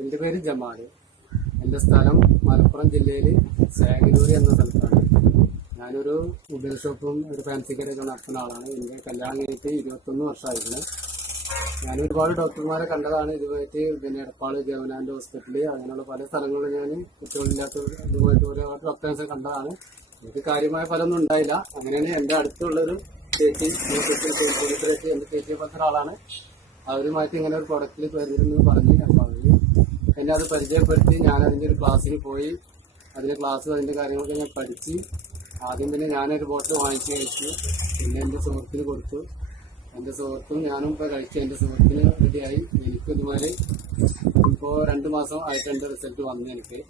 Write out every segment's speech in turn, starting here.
എൻ്റെ പേര് ജമാൽ. എൻ്റെ സ്ഥലം മലപ്പുറം ജില്ലയിൽ സേങ്ങന്നൂർ എന്ന സ്ഥലത്താണ്. ഞാനൊരു മൊബൈൽ ഷോപ്പും ഒരു ഫാൻസി കടയൊക്കെ നടത്തുന്ന ആളാണ്. എൻ്റെ കല്യാണം കഴിഞ്ഞിട്ട് 21 വർഷമായിരുന്നു. ഞാൻ ഒരുപാട് ഡോക്ടർമാരെ കണ്ടതാണ്. ഇതുമായിട്ട് പിന്നെ എടപ്പാള് ഗവൺമെന്റ് ഹോസ്പിറ്റല് അങ്ങനെയുള്ള പല സ്ഥലങ്ങളിലും ഞാൻ കുട്ടികളില്ലാത്ത ഇതുമായിട്ട് ഒരുപാട് ഡോക്ടേഴ്സിനെ കണ്ടതാണ്. എനിക്ക് കാര്യമായ ഫലമൊന്നും ഉണ്ടായില്ല. അങ്ങനെയാണ് എൻ്റെ അടുത്തുള്ളൊരു ചേച്ചി എൻ്റെ ചേച്ചിയെ പത്ര ആളാണ്. അവരുമായിട്ട് ഇങ്ങനെ ഒരു പ്രൊഡക്റ്റിൽ വരുന്നെന്ന് പറഞ്ഞ് അപ്പോൾ അവര് എന്നെ അത് പരിചയപ്പെടുത്തി. ഞാൻ അതിൻ്റെ ഒരു ക്ലാസ്സിന് പോയി. അതിൻ്റെ അതിൻ്റെ കാര്യങ്ങളൊക്കെ ഞാൻ പഠിച്ച് ആദ്യം തന്നെ ഞാനൊരു ബോട്ടിൽ വാങ്ങിച്ച് കഴിച്ചു. പിന്നെ എൻ്റെ സുഹൃത്തിന് കൊടുത്തു. എൻ്റെ സുഹൃത്തും ഞാനും ഇപ്പോൾ കഴിച്ചു. എൻ്റെ സുഹൃത്തിന് റെഡിയായി. എനിക്കും ഇതുമാതിരി ഇപ്പോൾ 2 മാസം ആയിട്ട് എൻ്റെ റിസൾട്ട് വന്നു എനിക്ക്.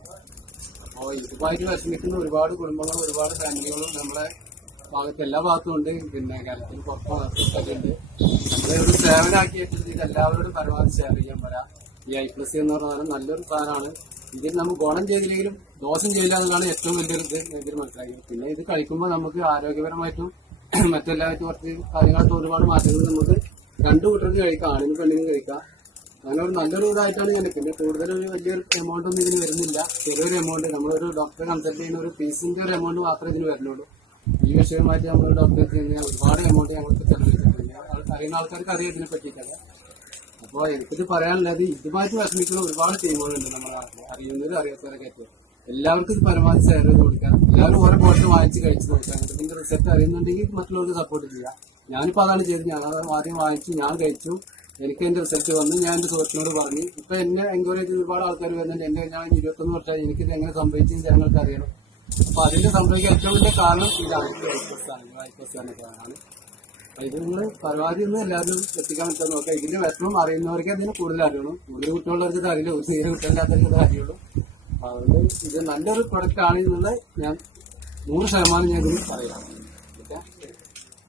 അപ്പോൾ ഇതുമായിട്ട് വിഷമിക്കുന്ന ഒരുപാട് കുടുംബങ്ങളും ഒരുപാട് ഫാമിലികളും നമ്മളെ ഭാഗത്ത് എല്ലാ ഭാഗത്തും ഉണ്ട്. പിന്നെ കേരളത്തിൽ പുറത്തൊക്കെ ഉണ്ട്. നമ്മളെ ഒരു സേവനമാക്കിയിട്ട് ഇത് എല്ലാവരോടും പരമാവധി ഷെയർ ചെയ്യാൻ പറയാം. ഈ I+ എന്ന് പറഞ്ഞാൽ നല്ലൊരു സാധനമാണ്. ഇതിൽ നമുക്ക് ഗുണം ചെയ്തില്ലെങ്കിലും ദോഷം ചെയ്യില്ല എന്നുള്ളതാണ് ഏറ്റവും വലിയൊരു ഇതിൽ മനസ്സിലാക്കി. പിന്നെ ഇത് കഴിക്കുമ്പോൾ നമുക്ക് ആരോഗ്യപരമായിട്ടും മറ്റെല്ലാവരും കുറച്ച് കാര്യങ്ങളൊക്കെ ഒരുപാട് മാറ്റങ്ങൾ നമുക്ക് 2 കൂട്ടർക്ക് കഴിക്കാം. ആണിനും പെണ്ണിനും കഴിക്കാം. അങ്ങനെ ഒരു നല്ലൊരു ഇതായിട്ടാണ് ഞാൻ. പിന്നെ കൂടുതലൊരു വലിയൊരു എമൗണ്ട് ഒന്നും ഇതിന് വരുന്നില്ല. ചെറിയൊരു എമൗണ്ട് നമ്മളൊരു ഡോക്ടറെ കൺസൾട്ട് ചെയ്യുന്ന ഒരു ഫീസിന്റെ ഒരു എമൗണ്ട് മാത്രമേ ഇതിന് വരുന്നുള്ളൂ. ഈ വിഷയമായിട്ട് നമ്മൾ ഡോക്ടറെ കഴിഞ്ഞാൽ ഒരുപാട് എമൗണ്ട് ഞങ്ങൾക്ക് ചെലവഴിച്ചിട്ടുണ്ട്. അറിയുന്ന ആൾക്കാർക്ക് അറിയാം ഇതിനെ പറ്റിയിട്ടല്ല. അപ്പോൾ എനിക്കിത് പറയാനുള്ളത് ഇതുമായിട്ട് വിഷമിക്കുന്ന ഒരുപാട് ടീമുകളുണ്ട് നമ്മുടെ നാട്ടിൽ, അറിയുന്നവരും അറിയാത്തവരൊക്കെ ആയിട്ട്. എല്ലാവർക്കും ഇത് പരമാവധി ഷെയർ ചെയ്ത് കൊടുക്കാം. എല്ലാവരും ഓരോ ബോട്ടിൽ വാങ്ങിച്ച് കഴിച്ച് നോക്കാം. ഇതിന്റെ റിസൾട്ട് അറിയുന്നുണ്ടെങ്കിൽ മറ്റുള്ളവർക്ക് സപ്പോർട്ട് ചെയ്യാം. ഞാനിപ്പോൾ അതാണ് ചെയ്തത്. ഞാൻ ആദ്യം വാങ്ങിച്ചു, ഞാൻ കഴിച്ചു. എനിക്ക് എന്റെ റിസൾട്ട് വന്നു. ഞാൻ എന്റെ സുഹൃത്തിനോട് പറഞ്ഞു. ഇപ്പൊ എന്നെ എൻക്വയറി ചെയ്ത് ഒരുപാട് ആൾക്കാർ വരുന്നുണ്ട്. ഞാൻ 21 വർഷമായി. എനിക്കിത് എങ്ങനെ സംഭവിച്ചെന്ന് ജനങ്ങൾക്ക് അറിയണം. അപ്പൊ അതിന്റെ സംഭവിക്കാൻ ഏറ്റവും വലിയ കാരണം ഇതാണ് I+ആണ്. ഇത് നിങ്ങൾ പരമാവധി ഒന്ന് എല്ലാവരും എത്തിക്കാൻ പറ്റാൻ നോക്കാം. ഇതിന്റെ വിഷമം അറിയുന്നവർക്ക് അതിന് കൂടുതൽ അറിയണം. കൂടുതൽ കുട്ടികളുള്ളവർക്ക് ഇത് അറിയില്ല. തീരെ കുട്ടികളില്ലാത്തവർക്ക് ഇത് അറിയുള്ളൂ. അതുകൊണ്ട് ഇത് നല്ലൊരു പ്രൊഡക്റ്റ് ആണ് എന്നുള്ളത് ഞാൻ 100% ഞാൻ ഇതിന് പറയാം. ഓക്കെ.